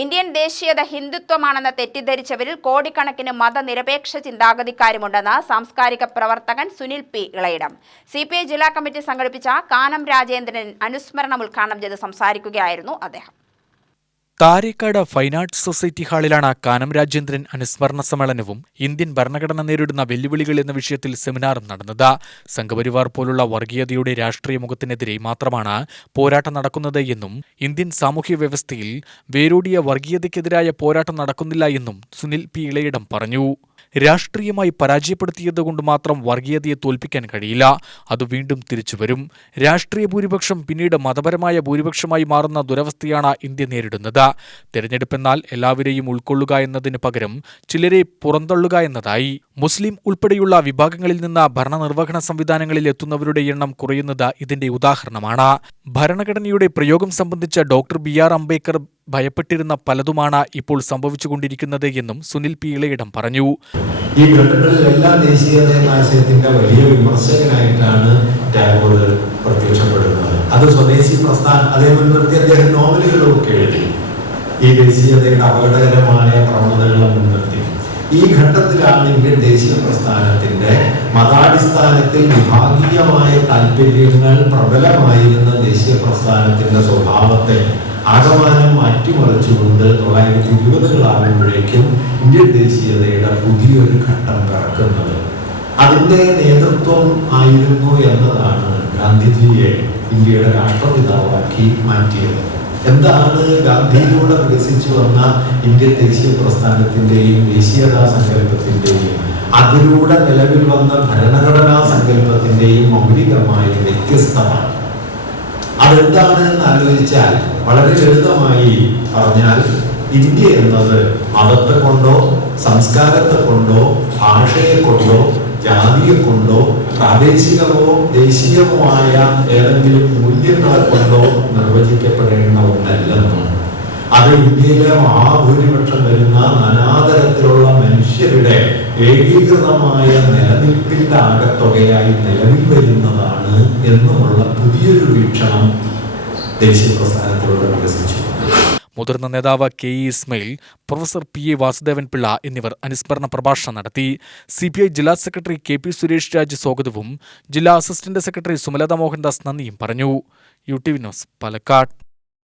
Indian ദേശീയത ഹിന്ദുത്വമാണെന്ന് തെറ്റിദ്ധരിച്ചവരിൽ കോടിക്കണക്കിന് മതനിരപേക്ഷ ചിന്താഗതിക്കാരുമുണ്ടെന്ന് സാംസ്കാരിക പ്രവർത്തകൻ സുനിൽ പി ഇളയിടം. CPI ജില്ലാ കമ്മിറ്റി സംഘടിപ്പിച്ച കാനം രാജേന്ദ്രൻ അനുസ്മരണം ഉദ്ഘാടനം ചെയ്ത് സംസാരിക്കുകയായിരുന്നു അദ്ദേഹം. താരേക്കാട് ഫൈൻ ആർട്സ് സൊസൈറ്റി ഹാളിലാണ് കാനം രാജേന്ദ്രൻ അനുസ്മരണ സമ്മേളനവും ഇന്ത്യൻ ഭരണഘടന നേരിടുന്ന വെല്ലുവിളികൾ എന്ന വിഷയത്തിൽ സെമിനാറും നടന്നത്. സംഘപരിവാർ പോലുള്ള വർഗീയതയുടെ രാഷ്ട്രീയ മുഖത്തിനെതിരെ മാത്രമാണ് പോരാട്ടം നടക്കുന്നത് എന്നും ഇന്ത്യൻ സാമൂഹ്യ വ്യവസ്ഥയിൽ വേരൂടിയ വർഗീയതയ്ക്കെതിരായ പോരാട്ടം നടക്കുന്നില്ല എന്നും സുനിൽ പി ഇളയിടം പറഞ്ഞു. രാഷ്ട്രീയമായി പരാജയപ്പെടുത്തിയതുകൊണ്ട് മാത്രം വർഗീയതയെ തോൽപ്പിക്കാൻ കഴിയില്ല. അത് വീണ്ടും തിരിച്ചുവരും. രാഷ്ട്രീയ ഭൂരിപക്ഷം പിന്നീട് മതപരമായ ഭൂരിപക്ഷമായി മാറുന്ന ദുരവസ്ഥയാണ് ഇന്ത്യ നേരിടുന്നത്. തെരഞ്ഞെടുപ്പെന്നാൽ എല്ലാവരെയും ഉൾക്കൊള്ളുക എന്നതിന് പകരം ചിലരെ പുറന്തള്ളുക എന്നതായി. മുസ്ലിം ഉൾപ്പെടെയുള്ള വിഭാഗങ്ങളിൽ നിന്ന് ഭരണനിർവഹണ സംവിധാനങ്ങളിൽ എത്തുന്നവരുടെ എണ്ണം കുറയുന്നത് ഇതിന്റെ ഉദാഹരണമാണ്. ഭരണഘടനയുടെ പ്രയോഗം സംബന്ധിച്ച ഡോക്ടർ BR അംബേദ്കർ ഭയപ്പെട്ടിരുന്ന പലതുമാണ് ഇപ്പോൾ സംഭവിച്ചുകൊണ്ടിരിക്കുന്നത് എന്നും സുനിൽ പി ഇളയിടം പറഞ്ഞു. ഈ ഘട്ടങ്ങളിലെല്ലാം ദേശീയത എന്ന ആശയത്തിന്റെ വലിയ വിമർശകനായിട്ടാണ് ടാഗോർ പ്രത്യക്ഷപ്പെടുന്നത്. അത് സ്വദേശി പ്രസ്ഥാനം അതേ മുൻനിർത്തി അദ്ദേഹം നോവലുകളൊക്കെ എഴുതി. ഈ ദേശീയതയുടെ അപകടകരമായ പ്രവണതകളെ മുൻനിർത്തി ഈ ഘട്ടത്തിലാണ് ഇന്ത്യൻ ദേശീയ പ്രസ്ഥാനത്തിന്റെ മതാടിസ്ഥാനത്തിൽ വിഭാഗീയമായ താല്പര്യങ്ങൾ പ്രബലമായിരുന്ന ദേശീയ പ്രസ്ഥാനത്തിന്റെ സ്വഭാവത്തെ ആകമാനം മാറ്റിമറിച്ചുകൊണ്ട് 1920കളാകുമ്പോഴേക്കും ഇന്ത്യൻ ദേശീയതയുടെ പുതിയൊരു ഘട്ടം പിറക്കുന്നത്. അതിന്റെ നേതൃത്വം ആയിരുന്നു എന്നതാണ് ഗാന്ധിജിയെ ഇന്ത്യയുടെ രാഷ്ട്രപിതാവാക്കി മാറ്റിയത്. എന്താണ് ഗാന്ധിയിലൂടെ വികസിച്ചു വന്ന ഇന്ത്യൻ ദേശീയ പ്രസ്ഥാനത്തിന്റെയും ദേശീയതാ സങ്കല്പത്തിന്റെയും അതിലൂടെ നിലവിൽ വന്ന ഭരണഘടനാ സങ്കല്പത്തിന്റെയും മൗലികമായ വ്യത്യസ്തമാണ്. അതെന്താണ് എന്ന് ആലോചിച്ചാൽ വളരെ ലളിതമായി പറഞ്ഞാൽ ഇന്ത്യ എന്നത് മതത്തെ കൊണ്ടോ സംസ്കാരത്തെ കൊണ്ടോ ഭാഷയെ കൊണ്ടോ ജാതിയെ കൊണ്ടോ പ്രാദേശികമോ ദേശീയമോ ആയ ഏതെങ്കിലും മൂല്യങ്ങളെ കൊണ്ടോ നിർവചിക്കപ്പെടേണ്ട ഒന്നല്ലെന്നും അത് ഇന്ത്യയിലെ മഹാഭൂരിപക്ഷം വരുന്ന നാനാതരത്തിലുള്ള മനുഷ്യരുടെ ഏകീകൃതമായ നിലനിൽപ്പിന്റെ ആകത്തുകയായി നിലവിൽ വരുന്നതാണ് എന്നുമുള്ള പുതിയൊരു വീക്ഷണം ദേശീയ പ്രസ്ഥാനത്തിലൂടെ വികസിച്ചു. മുതിർന്ന നേതാവ് KE Ismail, professor PA Vasudevan Pillai എന്നിവർ അനുസ്മരണ പ്രഭാഷണം നടത്തി. CPI ജില്ലാ സെക്രട്ടറി KP സുരേഷ് രാജ് സ്വാഗതവും ജില്ലാ അസിസ്റ്റന്റ് സെക്രട്ടറി സുമലത മോഹൻദാസ് നന്ദിയും പറഞ്ഞു. UTV news, Palakkad.